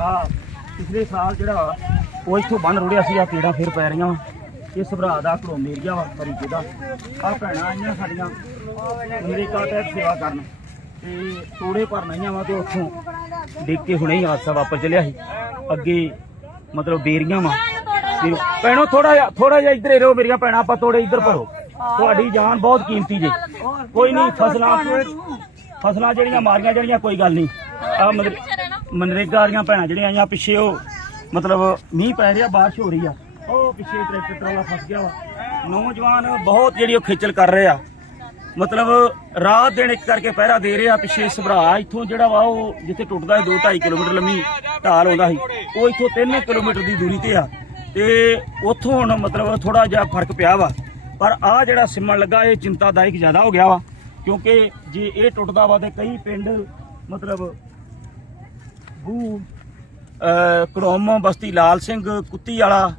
ਆ ਪਿਛਲੇ ਸਾਲ ਜਿਹੜਾ ਉਹ ਇੱਥੋਂ ਬੰਨ ਰੁੜਿਆ ਸੀ ਆ ਕੀੜਾ ਫੇਰ ਪੈ ਰਹੀਆਂ ਵਾਂ। ਇਹ ਸਭਰਾ ਦਾ ਘਰੋਂ ਏਰੀਆ ਵਾ ਹਰੀਕੇ ਦਾ ਆ ਭੈਣਾਂ ਆਈਆਂ ਸਾਡੀਆਂ, ਅਮਰੀਕਾ ਤੇ ਸੇਵਾ ਕਰਨ। ਤੇ ਤੋੜੇ ਭਰਨ ਆਈਆਂ ਵਾ ਤੇ ਉੱਥੋਂ ਡਿੱਗ ਕੇ ਹੁਣੇ ਹੀ ਹਾਦਸਾ ਵਾਪਰ ਚਲਿਆ ਸੀ। ਅੱਗੇ ਮਤਲਬ ਬੇਰੀਆਂ ਵਾ। ਤੇ ਭੈਣੋ ਥੋੜਾ ਜਿਹਾ ਥੋੜਾ ਜਿਹਾ ਇੱਧਰ ਰਹੋ ਮੇਰੀਆਂ ਭੈਣਾਂ, ਆਪਾਂ ਤੋੜੇ ਇੱਧਰ ਭਰੋ। ਤੁਹਾਡੀ ਜਾਨ ਬਹੁਤ ਕੀਮਤੀ ਜੇ। ਕੋਈ ਨਹੀਂ, ਫਸਲਾਂ ਫਸਲਾਂ ਜਿਹੜੀਆਂ ਮਾਰੀਆਂ ਜਿਹੜੀਆਂ ਕੋਈ ਗੱਲ ਨਹੀਂ। ਆ ਮਨਰੇਗਾ ਵਾਲੀਆਂ ਭੈਣਾਂ ਜਿਹੜੀਆਂ ਆਈਆਂ ਪਿੱਛੇ ਉਹ, ਮਤਲਬ ਮੀਂਹ ਪੈ ਰਿਹਾ, ਬਾਰਿਸ਼ ਹੋ ਰਹੀ ਆ। ਉਹ ਪਿੱਛੇ ਟਰੈਕਟਰ ਟਰਾਲਾ ਫਸ ਗਿਆ ਵਾ। ਨੌਜਵਾਨ ਬਹੁਤ ਜਿਹੜੀ ਉਹ ਖੇਚਲ ਕਰ ਰਹੇ ਆ। ਮਤਲਬ ਰਾਤ ਦਿਨ ਇੱਕ ਕਰਕੇ ਪਹਿਰਾ ਦੇ ਰਿਹਾ ਪਿੱਛੇ ਸਭਰਾ। ਇੱਥੋਂ ਜਿਹੜਾ ਵਾ ਉਹ ਜਿੱਥੇ ਟੁੱਟਦਾ ਹੈ 2.5 ਕਿਲੋਮੀਟਰ ਲੰਮੀ ਢਾਲ ਆਉਂਦਾ ਸੀ। ਉਹ ਇੱਥੋਂ 3 ਕਿਲੋਮੀਟਰ ਦੀ ਦੂਰੀ ਤੇ ਆ। ਤੇ ਉੱਥੋਂ ਹੁਣ ਮਤਲਬ ਥੋੜਾ ਜਿਹਾ ਫ਼ਰਕ ਪਿਆ ਵਾ। ਪਰ ਆ ਜਿਹੜਾ ਸਿਮਣ ਲੱਗਾ, ਇਹ ਚਿੰਤਾਦਾਇਕ ਜ਼ਿਆਦਾ ਹੋ ਗਿਆ ਵਾ। ਕਿਉਂਕਿ ਜੇ ਇਹ ਟੁੱਟਦਾ ਵਾ ਤੇ ਕਈ ਪਿੰਡ ਮਤਲਬ ਗੂ ਅ, ਬਸਤੀ ਲਾਲ ਸਿੰਘ ਕੁੱਤੀ ਵਾਲਾ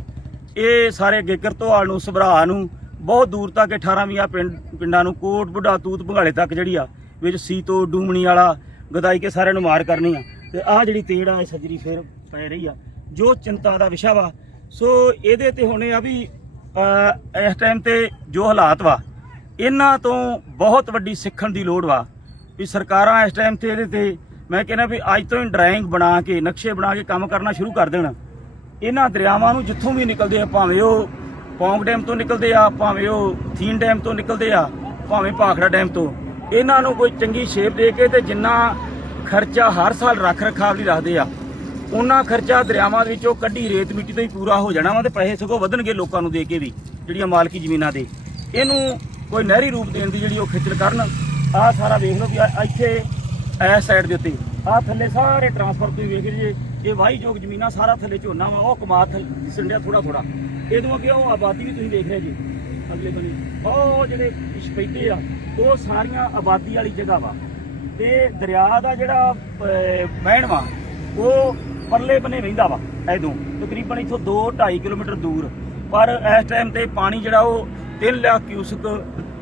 ਇਹ ਸਾਰੇ ਗੇਕਰ ਧੋਆਲ ਨੂੰ ਸਭਰਾ ਨੂੰ ਬਹੁਤ ਦੂਰ ਤੱਕ 18 ਵੀਆਂ ਪਿੰਡ ਪਿੰਡਾਂ ਨੂੰ ਕੋਟ ਬੁੱਢਾ ਤੂਤ ਭੰਗਾਲੇ ਤੱਕ ਜਿਹੜੀ ਆ ਵਿੱਚ ਸੀਤੋ ਡੂਮਣੀ ਵਾਲਾ ਗਦਾਈ ਕੇ ਸਾਰਿਆਂ ਨੂੰ ਮਾਰ ਕਰਨੀ ਆ। ਤੇ ਆਹ ਜਿਹੜੀ ਤੇੜ ਆ ਇਹ ਸੱਜਰੀ ਫੇਰ ਪੈ ਰਹੀ ਆ ਜੋ ਚਿੰਤਾ ਦਾ ਵਿਸ਼ਾ ਵਾ। ਸੋ ਇਹਦੇ ਤੇ ਹੁਣੇ ਆ ਵੀ ਇਸ ਟਾਈਮ ਤੇ ਜੋ ਹਾਲਾਤ ਵਾ ਇਹਨਾਂ ਤੋਂ ਬਹੁਤ ਵੱਡੀ ਸਿੱਖਣ ਦੀ ਲੋੜ ਵਾ ਵੀ ਸਰਕਾਰਾਂ ਇਸ ਟਾਈਮ ਤੇ ਇਹਦੇ ਤੇ ਮੈਂ ਕਹਿੰਦਾ ਵੀ ਅੱਜ ਤੋਂ ਹੀ ਡਰਾਇੰਗ ਬਣਾ ਕੇ, ਨਕਸ਼ੇ ਬਣਾ ਕੇ ਕੰਮ ਕਰਨਾ ਸ਼ੁਰੂ ਕਰ ਦੇਣਾ। ਇਹਨਾਂ ਦਰਿਆਵਾਂ ਨੂੰ ਜਿੱਥੋਂ ਵੀ ਨਿਕਲਦੇ ਆ, ਭਾਵੇਂ ਉਹ ਪੌਂਗ ਡੈਮ ਤੋਂ ਨਿਕਲਦੇ ਆ, ਭਾਵੇਂ ਉਹ ਥੀਨ ਡੈਮ ਤੋਂ ਨਿਕਲਦੇ ਆ, ਭਾਵੇਂ ਭਾਖੜਾ ਡੈਮ ਤੋਂ, ਇਹਨਾਂ ਨੂੰ ਕੋਈ ਚੰਗੀ ਸ਼ੇਪ ਦੇ ਕੇ ਤੇ ਜਿੰਨਾ ਖਰਚਾ ਹਰ ਸਾਲ ਰੱਖ ਰਖਾਵ ਲਈ ਰੱਖਦੇ ਆ, ਉਹਨਾਂ ਖਰਚਾ ਦਰਿਆਵਾਂ ਦੇ ਵਿੱਚੋਂ ਕੱਢੀ ਰੇਤ ਮਿੱਟੀ ਤੋਂ ਹੀ ਪੂਰਾ ਹੋ ਜਾਣਾ ਵਾ ਤੇ ਪੈਸੇ ਸਗੋਂ ਵਧਣਗੇ ਲੋਕਾਂ ਨੂੰ ਦੇ ਕੇ ਵੀ, ਜਿਹੜੀਆਂ ਮਾਲਕੀ ਜ਼ਮੀਨਾਂ ਦੇ। ਇਹਨੂੰ ਕੋਈ ਨਹਿਰੀ ਰੂਪ ਦੇਣ ਦੀ ਜਿਹੜੀ ਉਹ ਖੇਚਲ ਕਰਨ, ਆਹ ਸਾਰਾ ਵੇਖ ਲਓ ਵੀ ਇੱਥੇ ਇਸ ਸਾਈਡ ਦੇ ਉੱਤੇ। ਆਹ ਥੱਲੇ ਸਾਰੇ ਟਰਾਂਸਫਰ ਤੁਸੀਂ ਵੇਖ ਲਈਏ ਇਹ ਵਾਹੀਯੋਗ ਜ਼ਮੀਨਾਂ ਸਾਰਾ ਥੱਲੇ ਝੋਨਾ ਵਾ, ਉਹ ਕਮਾਦ ਥੱਲੇ ਥੋੜਾ ਥੋੜਾ ਇਹਦੋਂ ਅੱਗੇ ਉਹ ਆਬਾਦੀ ਵੀ ਤੁਸੀਂ ਦੇਖ ਰਹੇ ਜੀ, ਅਗਲੇ ਬੰਨੇ। ਉਹ ਜਿਹੜੇ ਸਪੈਦੇ ਆ, ਉਹ ਸਾਰੀਆਂ ਆਬਾਦੀ ਵਾਲੀ ਜਗ੍ਹਾ ਵਾ। ਤੇ ਦਰਿਆ ਦਾ ਜਿਹੜਾ ਵਹਿਣ ਵਾ, ਉਹ ਪਰਲੇ ਬੰਨੇ ਰਹਿੰਦਾ ਵਾ, ਐਦੋਂ। ਤਕਰੀਬਨ ਇੱਥੋਂ 2 2.5 ਕਿਲੋਮੀਟਰ ਦੂਰ। ਪਰ ਇਸ ਟਾਈਮ ਤੇ ਪਾਣੀ ਜਿਹੜਾ ਉਹ 3 ਲੱਖ ਕਿਊਸਕ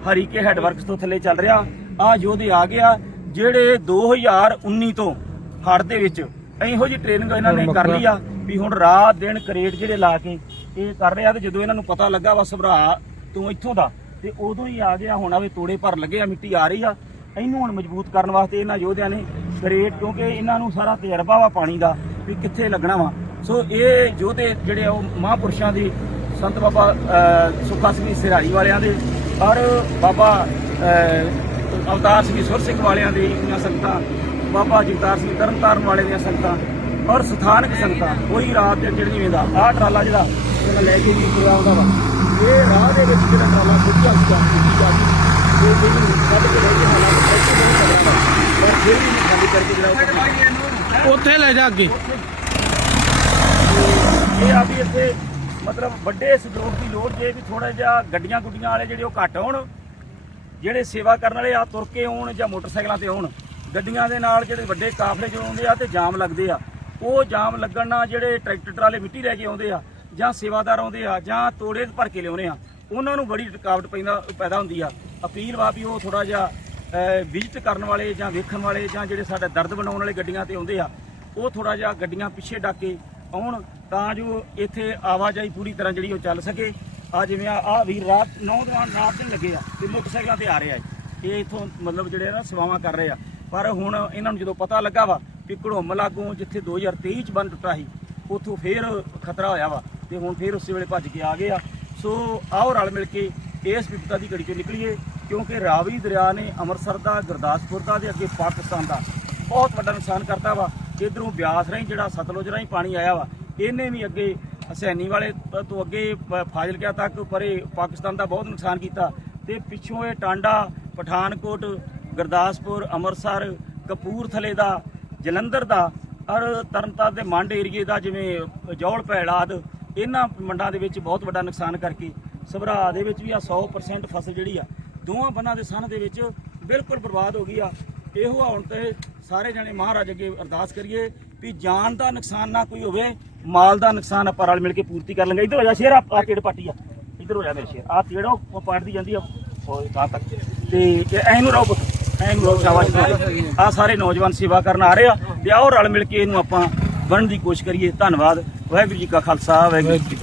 ਹਰੀਕੇ ਹੈਡਵਰਕਸ ਤੋਂ ਥੱਲੇ ਚੱਲ ਰਿਹਾ। ਆ ਯੋਧੇ ਆ ਗਿਆ ਜਿਹੜੇ 2019 ਤੋਂ ਹੜ੍ਹ ਦੇ ਵਿੱਚ ਇਹੋ ਜੀ ਟ੍ਰੇਨਿੰਗ ਇਹਨਾਂ ਨੇ ਕਰ ਲਈ ਆ ਵੀ ਹੁਣ ਰਾਤ ਦਿਨ ਕਰੇਟ ਜਿਹੜੇ ਲਾ ਕੇ ਇਹ ਕਰ ਰਿਹਾ ਤੇ ਜਦੋਂ ਇਹਨਾਂ ਨੂੰ ਪਤਾ ਲੱਗਾ ਵਾ ਸਭਰਾ ਤੋਂ ਇੱਥੋਂ ਦਾ ਤੇ ਉਦੋਂ ਹੀ ਆ ਗਿਆ ਹੁਣ ਆਵੇ ਤੋੜੇ ਭਰ ਲੱਗੇ ਆ ਮਿੱਟੀ ਆ ਰਹੀ ਆ। ਇਹਨੂੰ ਹੁਣ ਮਜ਼ਬੂਤ ਕਰਨ ਵਾਸਤੇ ਇਹਨਾਂ ਯੋਧਿਆਂ ਨੇ ਕਰੇਟ ਕਿਉਂਕਿ ਇਹਨਾਂ ਨੂੰ ਸਾਰਾ ਤਜਰਬਾ ਵਾ ਪਾਣੀ ਦਾ ਵੀ ਕਿੱਥੇ ਲੱਗਣਾ ਵਾ। ਸੋ ਇਹ ਯੋਧੇ ਜਿਹੜੇ ਆ ਉਹ ਮਹਾਂਪੁਰਸ਼ਾਂ ਦੀ ਸੰਤ ਬਾਬਾ ਸੁੱਖਾ ਸਿੰਘ ਸਿਰਾਈ ਵਾਲਿਆਂ ਦੇ ਔਰ ਬਾਬਾ ਅਵਤਾਰ ਸਿੰਘ ਸੁਰ ਸਿੰਘ ਵਾਲਿਆਂ ਦੇ ਦੀਆਂ ਸੰਗਤਾਂ ਬਾਬਾ ਜਗਤਾਰ ਸਿੰਘ ਤਰਨਤਾਰਨ ਵਾਲੇ ਦੀਆਂ ਸੰਗਤਾਂ ਔਰ ਸਥਾਨਕ ਸੰਗਤਾਂ ਕੋਈ ਰਾਤ ਦੇ ਜਿਹੜੀ ਵੇਂਦਾ ਆਹ ਟਰਾਲਾ ਜਿਹੜਾ ਮੈਂ ਲੈ ਕੇ ਵੀ ਤੁਰਿਆ ਆਉਂਦਾ ਵਾ ਇਹ ਰਾਹ ਦੇ ਵਿੱਚ ਜਿਹੜਾ ਟਰਾਲਾ ਸੁੱਟਿਆ ਸੀਗਾ ਸੁੱਟੀ ਜਾ ਕੇ ਇਹ ਜਿਹੜੀ ਕੱਢ ਕੇ ਲੈ ਕੇ ਹਾਲਾਤ ਐਸੇ ਨਹੀਂ ਕਰਦਾ ਪਰ ਫਿਰ ਵੀ ਖਾਲੀ ਕਰਕੇ ਜਿਹੜਾ ਉੱਥੇ ਲੈ ਜਾ ਅੱਗੇ। ਇਹ ਆ ਵੀ ਇੱਥੇ ਮਤਲਬ ਵੱਡੇ ਸਹਿਯੋਗ ਦੀ ਲੋੜ ਜੇ ਵੀ ਥੋੜਾ ਜਿਹਾ ਗੱਡੀਆਂ ਗੁੱਡੀਆਂ ਵਾਲੇ ਜਿਹੜੇ ਉਹ ਘੱਟ ਹੋਣ ਜਿਹੜੇ ਸੇਵਾ ਕਰਨ ਵਾਲੇ ਆ ਤੁਰ ਕੇ ਆਉਣ ਜਾਂ ਮੋਟਰਸਾਈਕਲਾਂ ਤੇ ਆਉਣ, ਗੱਡੀਆਂ ਦੇ ਨਾਲ ਜਿਹੜੇ ਵੱਡੇ ਕਾਫਲੇ ਜਦੋਂ ਆਉਂਦੇ ਆ ਤੇ ਜਾਮ ਲੱਗਦੇ ਆ। ਉਹ ਜਾਮ ਲੱਗਣ ਨਾਲ ਜਿਹੜੇ ਟਰੈਕਟਰ ਟਰਾਲੇ ਮਿੱਟੀ ਲੈ ਕੇ ਆਉਂਦੇ ਆ ਜਾਂ ਸੇਵਾਦਾਰ ਆਉਂਦੇ ਆ ਜਾਂ ਤੋੜੇ ਭਰ ਕੇ ਲਿਆਉਂਦੇ ਆ, ਉਹਨਾਂ ਨੂੰ ਬੜੀ ਰੁਕਾਵਟ ਪੈਂਦਾ, ਪੈਦਾ ਹੁੰਦੀ ਆ। ਅਪੀਲ ਵਾ ਵੀ ਉਹ ਥੋੜਾ ਜਿਹਾ ਵਿਜ਼ਿਟ ਕਰਨ ਵਾਲੇ ਜਾਂ ਵੇਖਣ ਵਾਲੇ ਜਾਂ ਜਿਹੜੇ ਸਾਡਾ ਦਰਦ ਬਣਾਉਣ ਵਾਲੇ ਗੱਡੀਆਂ ਤੇ ਆਉਂਦੇ ਆ, ਉਹ ਥੋੜਾ ਜਿਹਾ ਗੱਡੀਆਂ ਪਿੱਛੇ ਡੱਕ ਕੇ ਆਉਣ ਤਾਂ ਜੋ ਇੱਥੇ ਆਵਾਜਾਈ ਪੂਰੀ ਤਰ੍ਹਾਂ ਜਿਹੜੀ ਉਹ ਚੱਲ ਸਕੇ। ਆ ਜਿਵੇਂ ਆ ਆਹ ਵੀਰ ਰਾਤ, ਨੌਜਵਾਨ ਰਾਤ ਦਿਨ ਲੱਗੇ ਆ ਤੇ ਮੋਟਰਸਾਈਕਲਾਂ ਤੇ ਆ ਰਹੇ ਆ ਇਹ ਇਥੋਂ ਮਤਲਬ ਜਿਹੜੇ ਆ ਨਾ ਸੇਵਾਵਾਂ ਕਰ ਰਹੇ ਆ। ਪਰ ਹੁਣ ਇਹਨਾਂ ਨੂੰ ਜਦੋਂ ਪਤਾ ਲੱਗਾ ਵਾ ਵੀ ਘੜੋਮ ਲਾਗੋਂ ਜਿੱਥੇ 2023 ਚ ਬੰਦ ਟੁੱਟਾ ਸੀ, ਉੱਥੋਂ ਫੇਰ ਖਤਰਾ ਹੋਇਆ ਵਾ ਤੇ ਹੁਣ ਫੇਰ ਉਸੇ ਵੇਲੇ ਭੱਜ ਕੇ ਆ ਗਏ ਆ। ਸੋ ਆਓ ਰਲ ਮਿਲ ਕੇ ਇਸ ਵਿਪਤਾ ਦੀ ਘੜੀ ਚੋਂ ਨਿਕਲੀਏ, ਕਿਉਂਕਿ ਰਾਵੀ ਦਰਿਆ ਨੇ ਅੰਮ੍ਰਿਤਸਰ ਦਾ, ਗੁਰਦਾਸਪੁਰ ਦਾ ਤੇ ਅੱਗੇ ਪਾਕਿਸਤਾਨ ਦਾ ਬਹੁਤ ਵੱਡਾ ਨੁਕਸਾਨ ਕਰਤਾ ਵਾ। ਇਧਰੋਂ ਬਿਆਸ ਰਾਹੀਂ ਜਿਹੜਾ ਸਤਲੁਜ ਰਾਹੀਂ ਪਾਣੀ ਆਇਆ ਵਾ, ਇਹਨੇ ਵੀ ਅੱਗੇ ਹਸੈਨੀ ਵਾਲੇ ਤੋਂ ਅੱਗੇ ਪ- ਫਾਜ਼ਿਲਕਾ ਤੱਕ, ਪਰੇ ਪਾਕਿਸਤਾਨ ਦਾ ਬਹੁਤ ਨੁਕਸਾਨ ਕੀਤਾ। ਤੇ ਪਿੱਛੋਂ ਇਹ ਟਾਂਡਾ, ਪਠਾਨਕੋਟ, ਗੁਰਦਾਸਪੁਰ, ਅੰਮ੍ਰਿਤਸਰ, ਕਪੂਰਥਲੇ ਦਾ, ਜਲੰਧਰ ਦਾ, ਔਰ ਤਰਨਤਾਰਨ ਦੇ ਮੰਡ ਏਰੀਏ ਦਾ ਜਿਵੇਂ ਜੌਲ ਭੈੜਾਦ ਇਹਨਾਂ ਮੰਡਾਂ ਦੇ ਵਿੱਚ ਬਹੁਤ ਵੱਡਾ ਨੁਕਸਾਨ ਕਰਕੇ ਸਭਰਾ ਦੇ ਵਿੱਚ ਵੀ ਆ 100% ਫਸਲ ਜਿਹੜੀ ਆ, ਦੋਵਾਂ ਬੰਨਾਂ ਦੇ ਸਨ ਦੇ ਵਿੱਚ ਬਿਲਕੁਲ ਬਰਬਾਦ ਹੋ ਗਈ ਆ। ਇਹੋ ਆਉਣ ਤੇ ਸਾਰੇ ਜਣੇ ਮਹਾਰਾਜ ਅੱਗੇ ਅਰਦਾਸ ਕਰੀਏ ਵੀ ਜਾਨ ਦਾ ਨੁਕਸਾਨ ਨਾ ਕੋਈ ਹੋਵੇ, ਮਾਲ ਦਾ ਨੁਕਸਾਨ ਆਪਾਂ ਰਲ ਮਿਲ ਕੇ ਪੂਰਤੀ ਕਰ ਲਾਂਗੇ। ਇੱਧਰ ਹੋ ਜਾ, ਸ਼ੇਰ ਆ ਤੇੜ ਪਾਟੀ ਆ। ਇੱਧਰ ਹੋ ਜਾ ਮੇਰੇ ਸ਼ੇਰ। ਆ ਤੇੜੋ ਉਹ ਪਾੜਦੀ ਜਾਂਦੀ ਆ। ਉਹ ਤਾਂ ਤੱਕ। ਤੇ ਇਹ ਐਂ ਨੂੰ ਰਹੋ ਪੁੱਤ ਰਹੋ, ਸ਼ਾਬਾਸ਼ ਆ ਸਾਰੇ ਨੌਜਵਾਨ ਸੇਵਾ ਕਰਨ ਆ ਰਹੇ ਆ ਤੇ ਆਓ ਰਲ ਮਿਲ ਕੇ ਇਹਨੂੰ ਆਪਾਂ ਬਣਨ ਦੀ ਕੋਸ਼ਿਸ਼ ਕਰੀਏ। ਧੰਨਵਾਦ। ਵਾਹਿਗੁਰੂ ਜੀ ਕਾ ਖਾਲਸਾ, ਵਾਹਿਗੁਰੂ ਜੀ